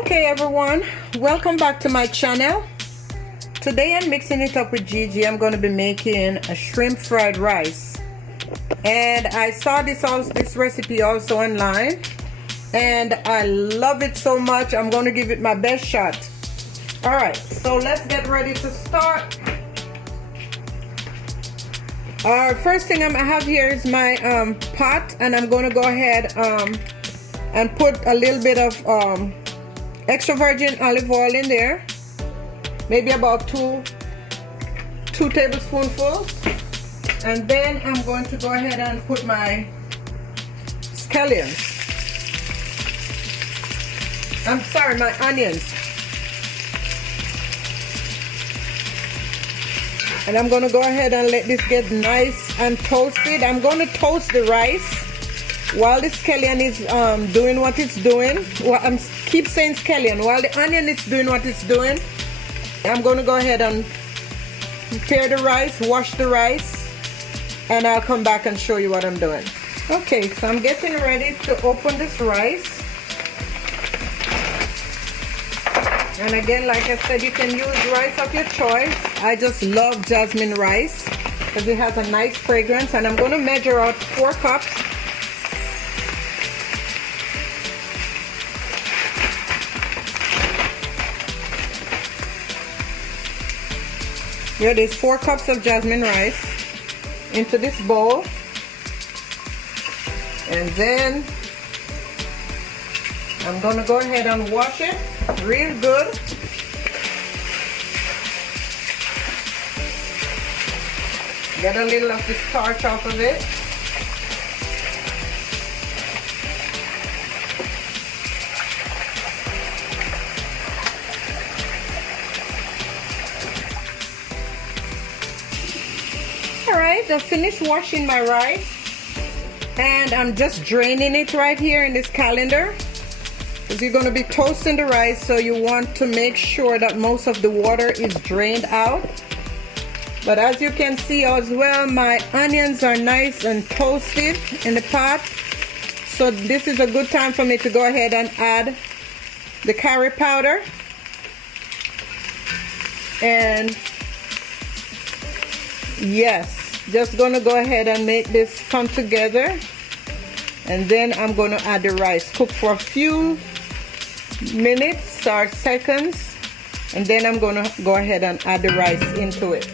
Okay everyone, welcome back to my channel. Today I'm mixing it up with Gigi. I'm going to be making a shrimp fried rice, and I saw this recipe also online and I love it so much. I'm going to give it my best shot. Alright, so let's get ready to start. First thing I have here is my pot, and I'm going to go ahead and put a little bit of extra virgin olive oil in there, maybe about two tablespoonfuls, and then I'm going to go ahead and put my scallions. I'm sorry, my onions. And I'm going to go ahead and let this get nice and toasted. I'm going to toast the rice while the scallion is doing what it's doing. Well, I keep saying scallion. While the onion is doing what it's doing, I'm going to go ahead and prepare the rice, wash the rice, and I'll come back and show you what I'm doing. Okay, so I'm getting ready to open this rice. And again, like I said, you can use rice of your choice. I just love jasmine rice because it has a nice fragrance. And I'm going to measure out 4 cups. Here it is, 4 cups of jasmine rice into this bowl. And then I'm going to go ahead and wash it real good. Get a little of the starch off of it. Alright, I finished washing my rice, and I'm just draining it right here in this colander, because you're going to be toasting the rice, so you want to make sure that most of the water is drained out. But as you can see as well, my onions are nice and toasted in the pot, so this is a good time for me to go ahead and add the curry powder. And yes, just gonna go ahead and make this come together, and then I'm gonna add the rice. Cook for a few minutes or seconds, and then I'm gonna go ahead and add the rice into it.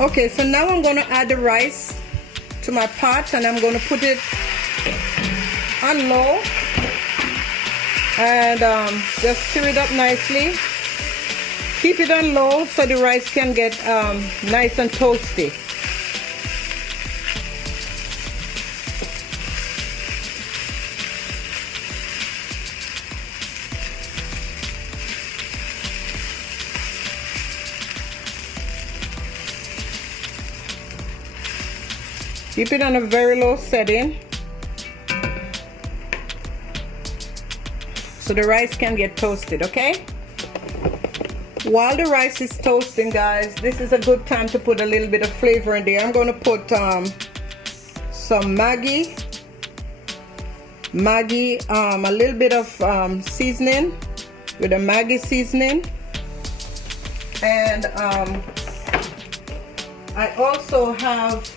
Okay, so now I'm gonna add the rice to my pot, and I'm gonna put it on low and just stir it up nicely. Keep it on low so the rice can get nice and toasty. Keep it on a very low setting so the rice can get toasted, okay? While the rice is toasting, guys, this is a good time to put a little bit of flavor in there. I'm going to put some Maggi, a little bit of seasoning with a Maggi seasoning, and I also have,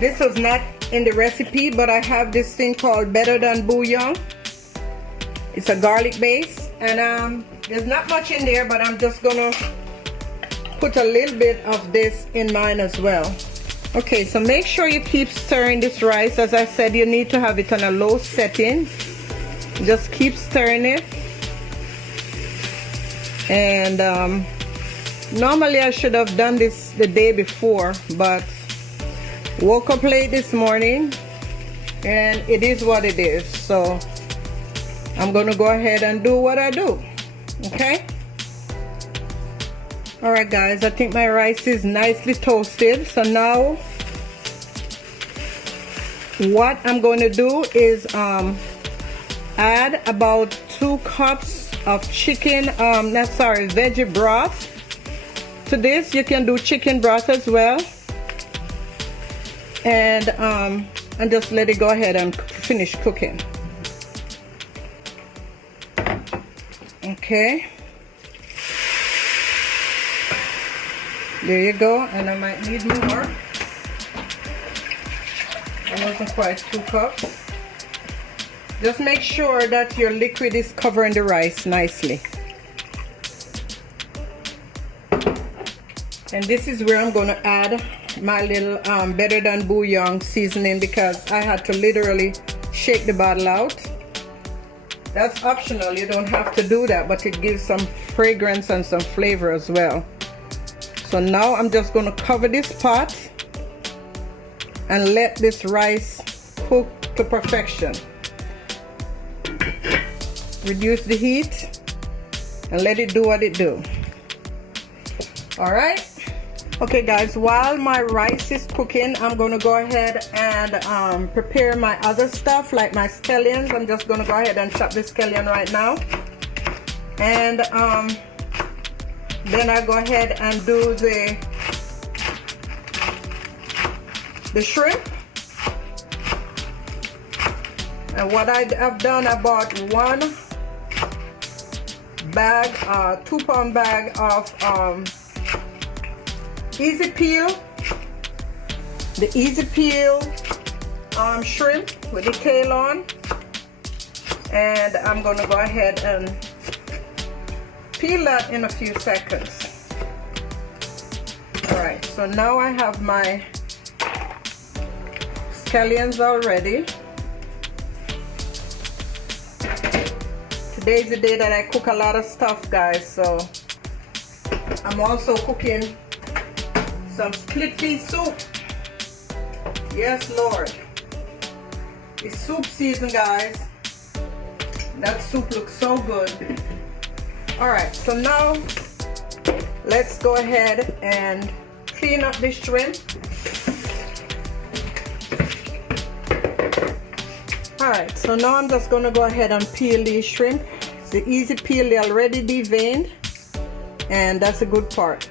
this was not in the recipe, but I have this thing called Better Than Bouillon. It's a garlic base, and there's not much in there, but I'm just gonna put a little bit of this in mine as well. Okay, so make sure you keep stirring this rice. As I said, you need to have it on a low setting. Just keep stirring it. And normally I should have done this the day before, but woke up late this morning and it is what it is. So I'm gonna go ahead and do what I do. Okay, all right guys, I think my rice is nicely toasted. So now what I'm going to do is add about 2 cups of veggie broth to this. You can do chicken broth as well, and just let it go ahead and finish cooking. Okay. There you go, and I might need more. It wasn't quite 2 cups. Just make sure that your liquid is covering the rice nicely. And this is where I'm going to add my little better than bouillon seasoning, because I had to literally shake the bottle out. That's optional, you don't have to do that, but it gives some fragrance and some flavor as well. So now I'm just going to cover this pot and let this rice cook to perfection. Reduce the heat and let it do what it do. Alright. Okay guys, while my rice is cooking, I'm going to go ahead and prepare my other stuff like my scallions. I'm just going to go ahead and chop the scallion right now. And then I go ahead and do the shrimp. And what I've done, I bought 1 bag, 2-pound bag of easy peel, the easy peel shrimp with the tail on, and I'm going to go ahead and peel that in a few seconds. Alright, so now I have my scallions all ready. Today's the day that I cook a lot of stuff, guys, so I'm also cooking some split pea soup. Yes, Lord. It's soup season, guys. That soup looks so good. Alright, so now let's go ahead and clean up the shrimp. Alright, so now I'm just going to go ahead and peel these shrimp. It's the easy peel, they're already deveined, and that's a good part,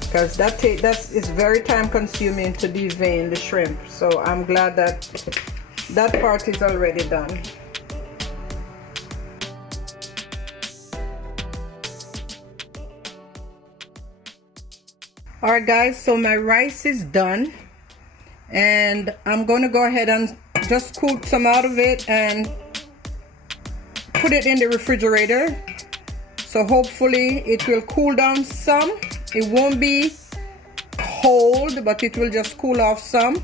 because that is very time consuming to devein the shrimp. So I'm glad that that part is already done. Alright guys, so my rice is done, and I'm going to go ahead and just scoop some out of it and put it in the refrigerator. So hopefully it will cool down some. It won't be cold, but it will just cool off some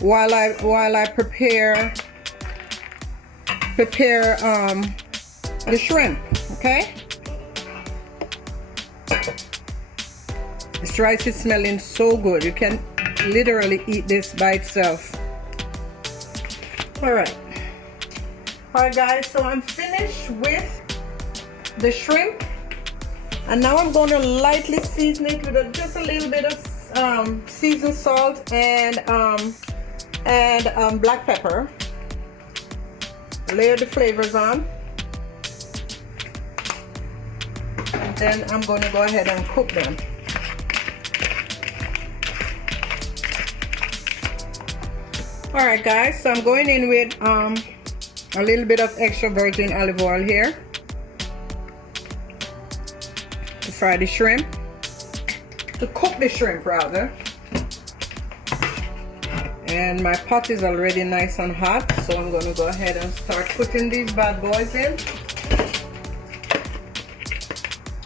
while I prepare the shrimp. Okay. This rice is smelling so good. You can literally eat this by itself. Alright guys, so I'm finished with the shrimp, and now I'm going to lightly season it with just a little bit of seasoned salt and black pepper. Layer the flavors on, and then I'm going to go ahead and cook them. Alright guys, so I'm going in with a little bit of extra virgin olive oil here to fry the shrimp, to cook the shrimp rather. And my pot is already nice and hot, so I'm going to go ahead and start putting these bad boys in.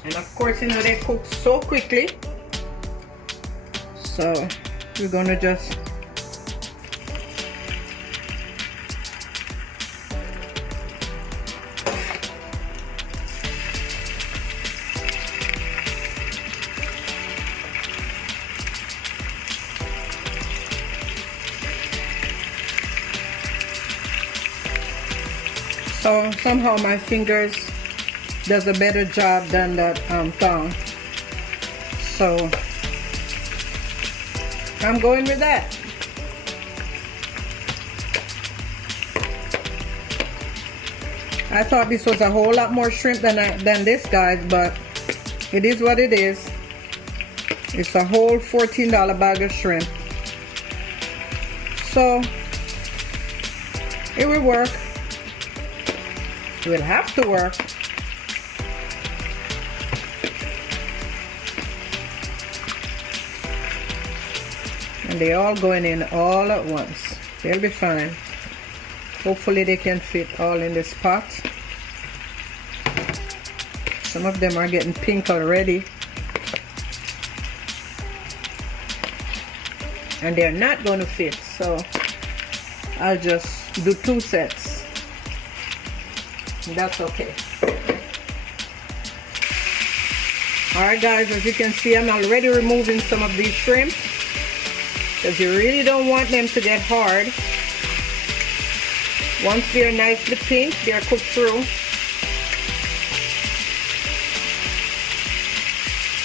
And of course, you know, they cook so quickly, so we're going to just so somehow my fingers does a better job than that thong, so I'm going with that. I thought this was a whole lot more shrimp than this, guys, but it is what it is. It's a whole $14 bag of shrimp, so it will work. It will have to work. And they're all going in all at once. They'll be fine. Hopefully they can fit all in this pot. Some of them are getting pink already. And they're not going to fit, so I'll just do 2 sets. That's okay. Alright guys, as you can see, I'm already removing some of these shrimp because you really don't want them to get hard. Once they're nicely pink, they're cooked through.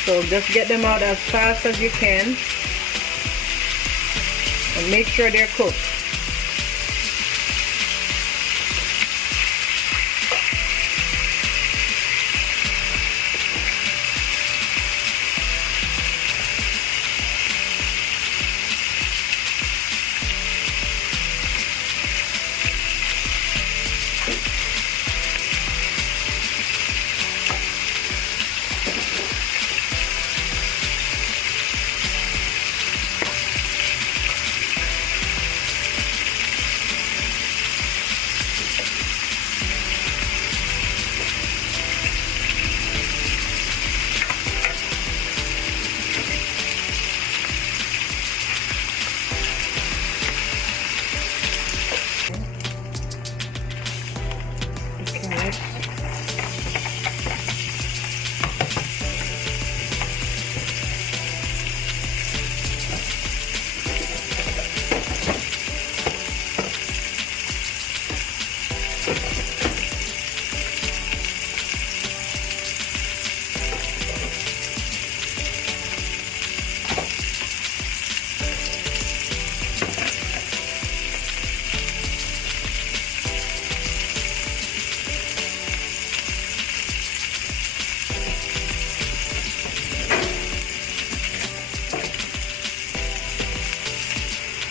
So just get them out as fast as you can and make sure they're cooked.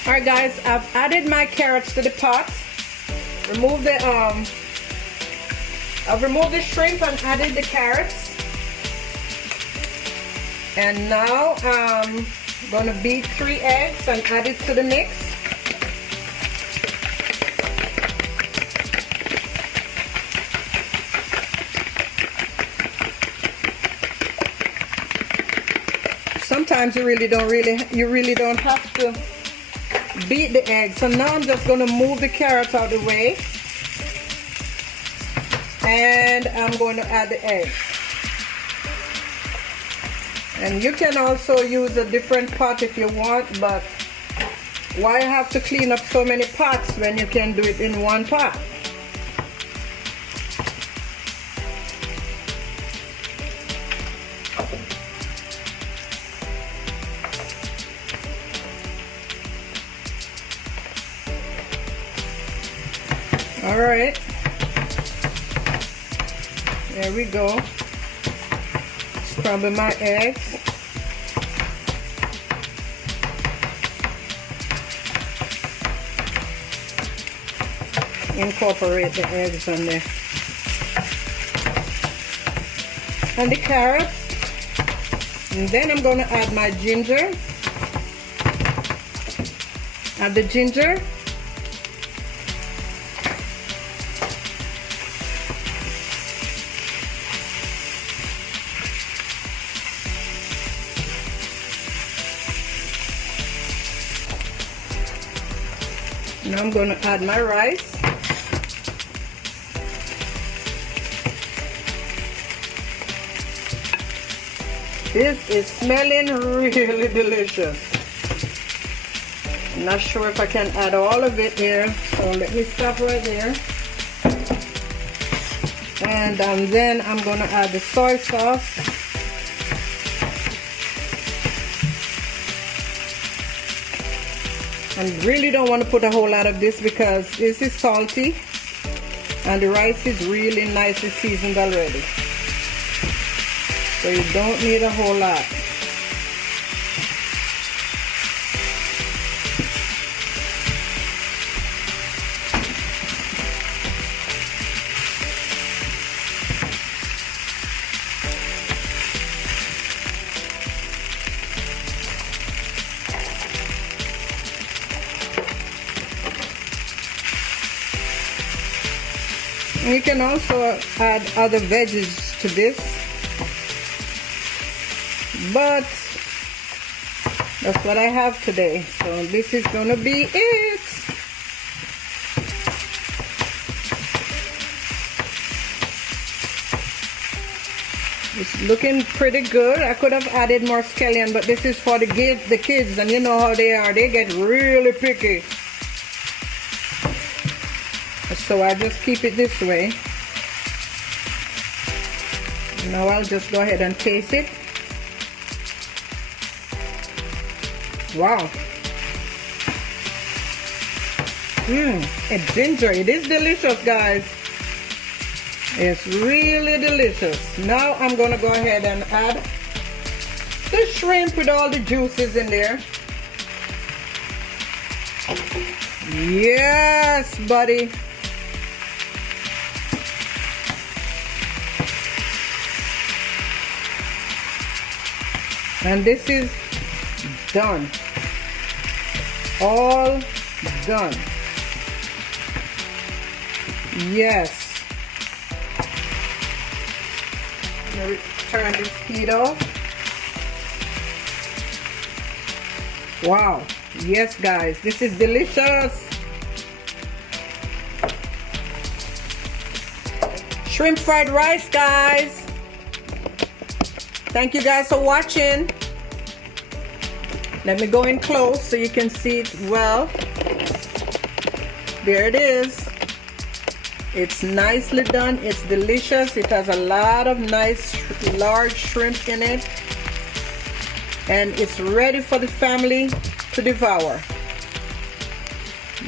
Alright guys, I've added my carrots to the pot. I've removed the shrimp and added the carrots. And now I'm gonna beat 3 eggs and add it to the mix. Sometimes you really don't have to beat the eggs. So now I'm just going to move the carrots out of the way and I'm going to add the eggs. And you can also use a different pot if you want, but why have to clean up so many pots when you can do it in one pot? Alright, there we go. Scramble my eggs. Incorporate the eggs on there. And the carrots. And then I'm going to add my ginger. Add the ginger. Now I'm going to add my rice. This is smelling really delicious. I'm not sure if I can add all of it here, so let me stop right there. And then I'm going to add the soy sauce. I really don't want to put a whole lot of this because this is salty and the rice is really nicely seasoned already. So you don't need a whole lot. You can also add other veggies to this, but that's what I have today. So this is gonna be it. It's looking pretty good. I could have added more scallion, but this is for the kids, and you know how they are. They get really picky. So I just keep it this way. Now I'll just go ahead and taste it. Wow. It's ginger. It is delicious, guys. It's really delicious. Now I'm gonna go ahead and add the shrimp with all the juices in there. Yes, buddy. And this is done. All done. Yes. Let me turn this heat off. Wow. Yes, guys, this is delicious. Shrimp fried rice, guys. Thank you guys for watching. Let me go in close so you can see it well. There it is. It's nicely done. It's delicious. It has a lot of nice large shrimp in it, and it's ready for the family to devour.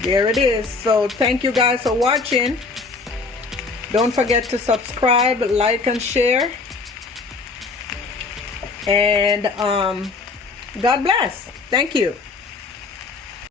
There it is. So thank you guys for watching. Don't forget to subscribe, like, and share. And God bless. Thank you.